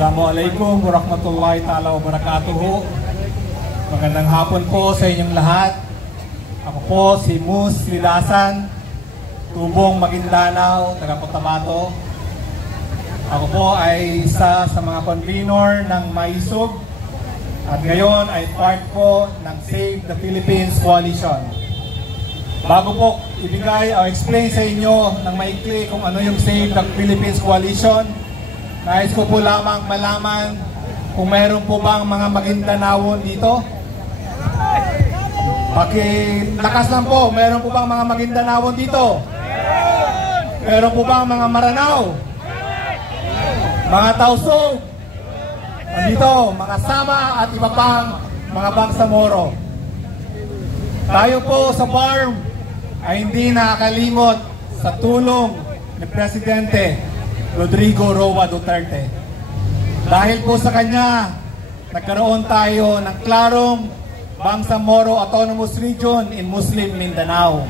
Assalamualaikum warahmatullahi ta'ala wabarakatuh. Magandang hapon po sa inyong lahat. Ako po si Mus Lidasan, Tubong Maguindanao, taga Cotabato. Ako po ay isa sa mga convenor ng Maisog at ngayon ay part po ng Save the Philippines Coalition. Bago po ibigay o explain sa inyo ng maikli kung ano yung Save the Philippines Coalition, nais ko po lamang malaman kung meron po bang mga Maguindanaon dito. Pakilakas lang po, meron po bang mga Maguindanaon dito? Meron po bang mga Maranao? Mga Tausug? Nandito, mga Sama at iba pang mga Bangsamoro. Tayo po sa farm ay hindi nakakalimot sa tulong ni Presidente Rodrigo Roa Duterte. Dahil po sa kanya, nagkaroon tayo ng klarong Bangsamoro Autonomous Region in Muslim Mindanao.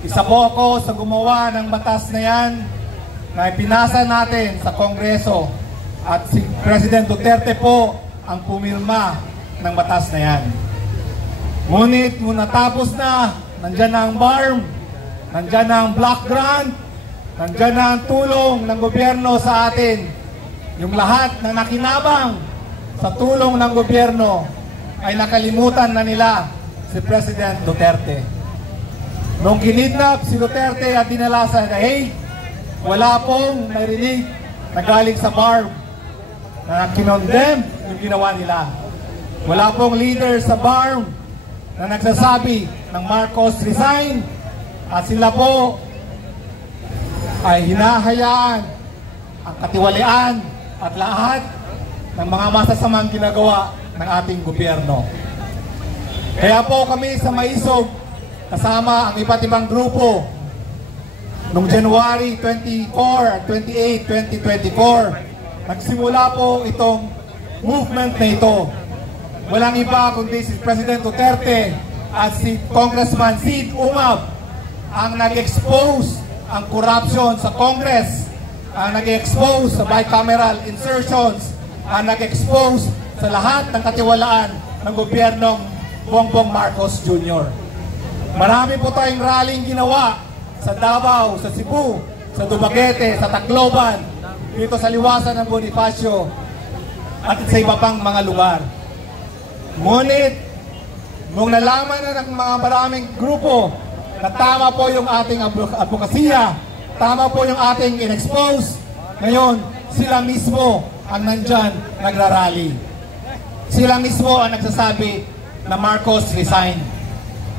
Isa po ako sa gumawa ng batas na yan na ipinasa natin sa Kongreso at si President Duterte po ang pumirma ng batas na yan. Ngunit nung natapos na, nandyan na ang BARM, nandyan na ang block grant, nandiyan na ang tulong ng gobyerno sa atin. Yung lahat na nakinabang sa tulong ng gobyerno ay nakalimutan na nila si President Duterte. Nung kinidnap si Duterte at dinala sa Hague, wala pong narinig na galing sa BARM na kinondem yung ginawa nila. Wala pong leader sa BARM na nagsasabi ng Marcos resign at sila po ay hinahayaan ang katiwalian at lahat ng mga masasamang ginagawa ng ating gobyerno. Kaya po kami sa Maisog, kasama ang iba't ibang grupo, noong January 24 at 28, 2024, nagsimula po itong movement na ito. Walang iba kundi si President Duterte at si Congressman Sid Umab ang nag-expose ang corruption sa Congress, ang nag-expose sa bicameral insertions, ang nag-expose sa lahat ng katiwalaan ng gobyernong Bongbong Marcos Jr. Marami po tayong rallying ginawa sa Davao, sa Cebu, sa Dumaguete, sa Tacloban, dito sa Liwasan ng Bonifacio at sa iba pang mga lugar. Ngunit, nung nalaman na ng mga maraming grupo na tama po yung ating advokasya, tama po yung ating in-expose, ngayon sila mismo ang nandyan nagrarally. Sila mismo ang nagsasabi na Marcos resign.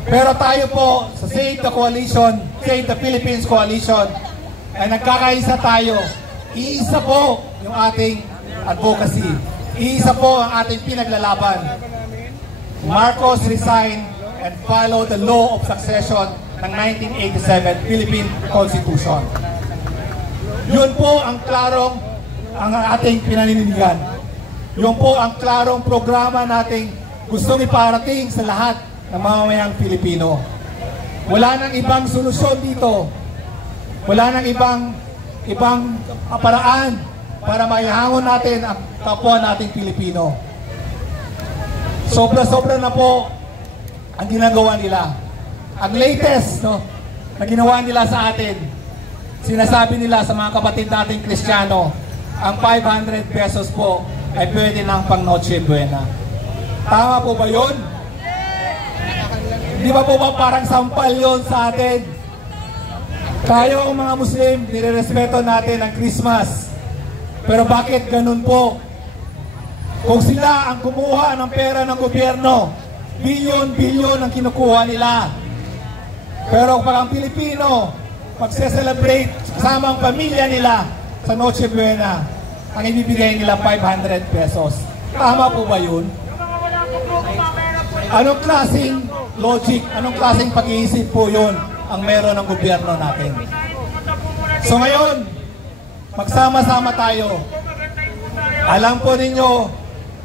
Pero tayo po sa Save the Coalition, Save the Philippines Coalition, ay nagkakaisa tayo. Iisa po yung ating advocacy. Iisa po ang ating pinaglalaban. Marcos resign and follow the law of succession ng 1987 Philippine Constitution. Yun po ang klarong ang ating pinaninindigan. Yun po ang klarong programa nating gustong iparating sa lahat ng mamamayang Pilipino. Wala nang ibang solusyon dito. Wala nang ibang paraan para maihangon natin ang kapwa nating Pilipino. Sobra-sobra na po ang ginagawa nila. Ang latest na ginawa nila sa atin, sinasabi nila sa mga kapatid nating Kristiyano, ang 500 pesos po ay pwede ng pang Noche Buena. Tama po ba yun? Di ba po ba parang sampal yun sa atin? Tayo ang mga Muslim, nirerespeto natin ang Christmas. Pero bakit ganun po? Kung sila ang kumuha ng pera ng gobyerno, bilyon-bilyon ang kinukuha nila. Pero pag ang Pilipino, pagse-celebrate kasama ang pamilya nila sa Noche Buena, ang ibibigay nila 500 pesos. Tama po ba yun? Anong klaseng logic, anong klaseng pag-iisip po yun ang meron ng gobyerno natin? So ngayon, magsama-sama tayo. Alam po ninyo,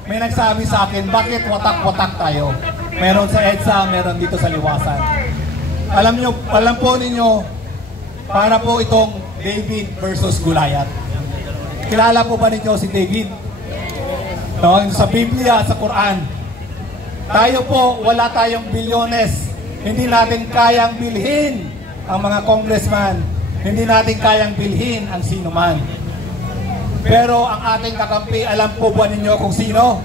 may nagsabi sa akin, bakit watak-watak tayo? Meron sa EDSA, meron dito sa Liwasan. Alam po ninyo, para po itong David versus Goliath. Kilala po ba ninyo si David? No, sa Biblia, sa Quran. Tayo po, wala tayong bilyones. Hindi natin kayang bilhin ang mga congressman. Hindi natin kayang bilhin ang sino man. Pero ang ating kakampi, alam po ba ninyo kung sino?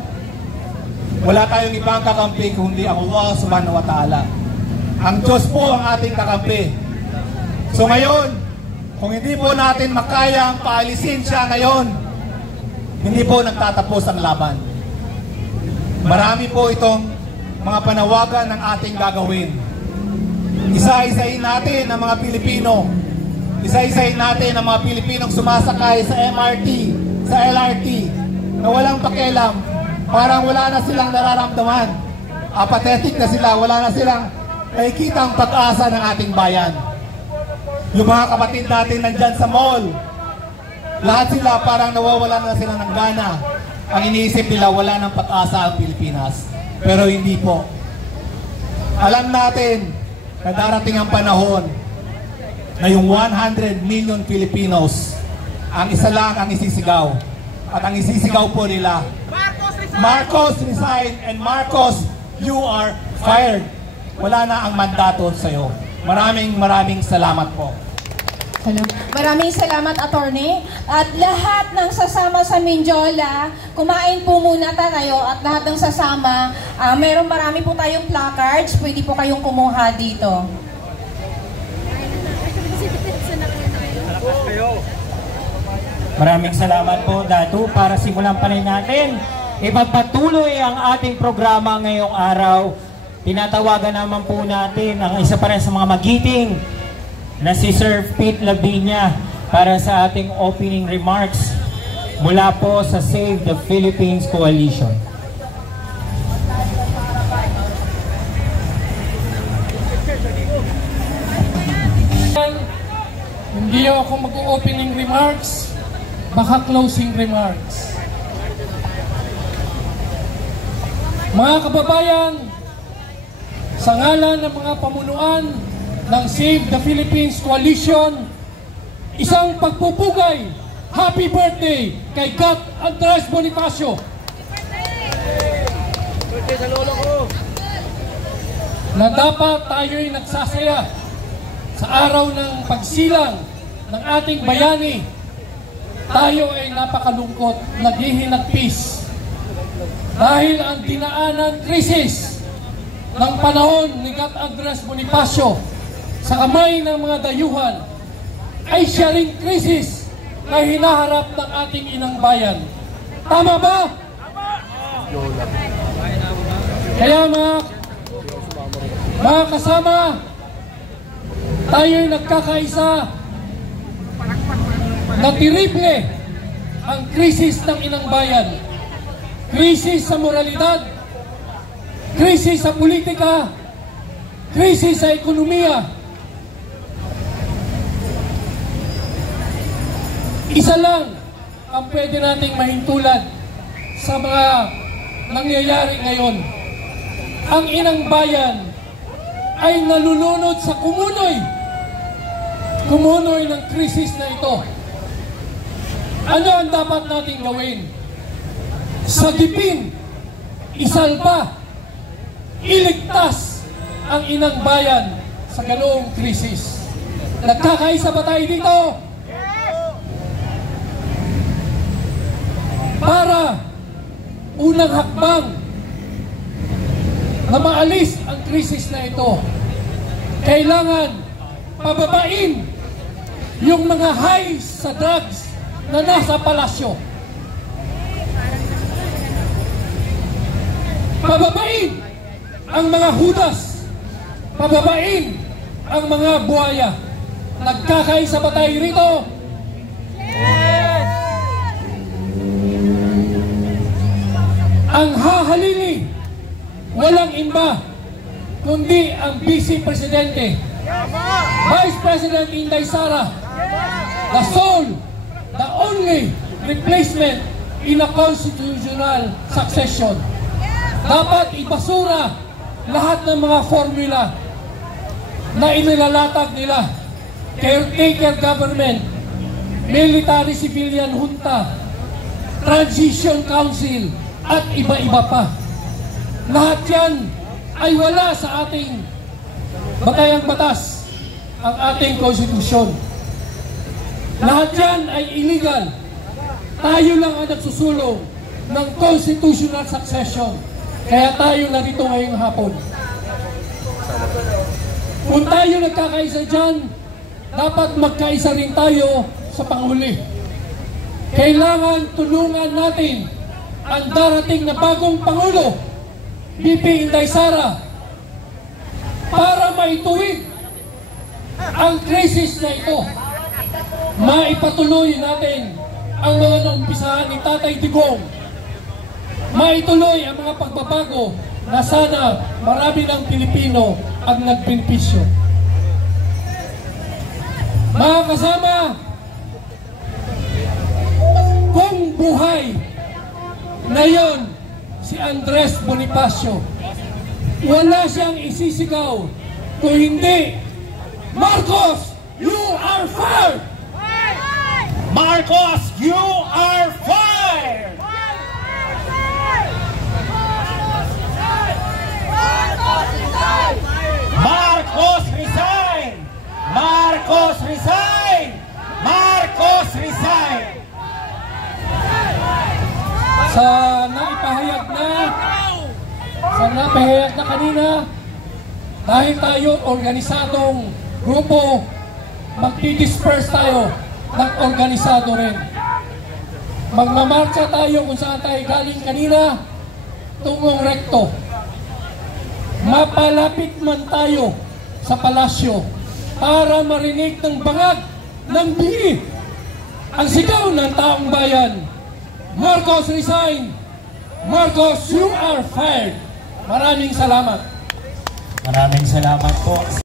Wala tayong ibang kakampi kundi ang Allah subhanahu wa ta'ala. Ang Diyos po ang ating kakampi. So ngayon, kung hindi po natin makayang paalisin siya ngayon, hindi po nagtatapos ang laban. Marami po itong mga panawagan ng ating gagawin. Isa-isahin natin ang mga Pilipino. Isa-isahin natin ang mga Pilipinong sumasakay sa MRT, sa LRT, na walang pakialam. Parang wala na silang nararamdaman. Apathetic na sila, wala na silang nakikita ang pag-asa ng ating bayan. Yung mga kapatid natin nandyan sa mall, lahat sila parang nawawalan na sila ng gana. Ang iniisip nila, wala ng pag-asa ang Pilipinas. Pero hindi po. Alam natin na darating ang panahon na yung 100 million Filipinos, ang isa lang ang isisigaw. At ang isisigaw po nila, Marcos resign, and Marcos, you are fired. Wala na ang mandato sa'yo. Maraming salamat po. Maraming salamat, Attorney. At lahat ng sasama sa Mindiola, kumain po muna tayo at lahat ng sasama, marami po tayong placards. Pwede po kayong kumuha dito. Maraming salamat po, Datu. Para simulan pa rin natin, ipagpatuloy ang ating programa ngayong araw. Tinatawagan naman po natin ang isa pa rin sa mga magiting na si Sir Pete Labiña para sa ating opening remarks mula po sa Save the Philippines Coalition. Hindi ako mag-opening remarks, baka closing remarks. Mga kababayan, sa ngalan ng mga pamunuan ng Save the Philippines Coalition, isang pagpupugay, happy birthday kay Gat Andres Bonifacio. Birthday sa lolo ko. Na dapat tayo'y nagsasaya sa araw ng pagsilang ng ating bayani. Tayo ay napakalungkot, naghihinagpis dahil ang dinaanan krisis ng panahon ni Gat Andres Bonifacio sa kamay ng mga dayuhan ay siya ring krisis na hinaharap ng ating inang bayan. Tama ba? Kaya mga kasama, tayo'y nagkakaisa na tiriple ang krisis ng inang bayan. Krisis sa moralidad, krisis sa politika, krisis sa ekonomiya. Isa lang ang pwede nating mahintulad sa mga nangyayari ngayon. Ang inang bayan ay nalulunod sa kumunoy ng krisis na ito. Ano ang dapat nating gawin? Sagipin, isalba, iligtas ang inang bayan sa ganoong krisis. Nagkakaisa ba tayo dito? Para unang hakbang na maalis ang krisis na ito, kailangan pababain yung mga highs sa drugs na nasa palasyo. Pababain ang mga hudas. Pababain ang mga buhaya. Nagkakaisa ba tayo rito? Ang hahalili, walang iba, kundi ang Vice Presidente, Vice President Inday Sara, the sole, the only replacement in a constitutional succession. Dapat ibasura lahat ng mga formula na inilalatag nila. Caretaker government, military civilian junta, transition council, at iba-iba pa. Lahat yan ay wala sa ating batayang batas, ang ating konstitusyon. Lahat yan ay illegal. Tayo lang ang nagsusulong ng constitutional succession. Kaya tayo narito ngayong hapon. Kung tayo nagkakaisa dyan, dapat magkaisa rin tayo sa panghuli. Kailangan tulungan natin ang darating na bagong Pangulo, BP Inday Sara, para maituwid ang krisis na ito. Maipatuloy natin ang mga naumpisahan ni Tatay Digong. Maituloy ang mga pagbabago na sana marami ng Pilipino ang nagbenepisyo. Mga kasama, kung buhay ngayon si Andres Bonifacio, wala siyang isisigaw kung hindi, Marcos, you are fired! Marcos, you are fired! Marcos resign! Marcos resign! Marcos resign! Sa naipahayag na kanina, dahil tayo organisadong grupo, magdi-disperse tayo ng organisado rin. Magmamarcha tayo kung saan tayo galing kanina, tungong rekto. Mapalapit man tayo sa palasyo para marinig ng bangag ng bigi ang sigaw ng taong bayan. Marcos resign! Marcos, you are fired! Maraming salamat. Maraming salamat po.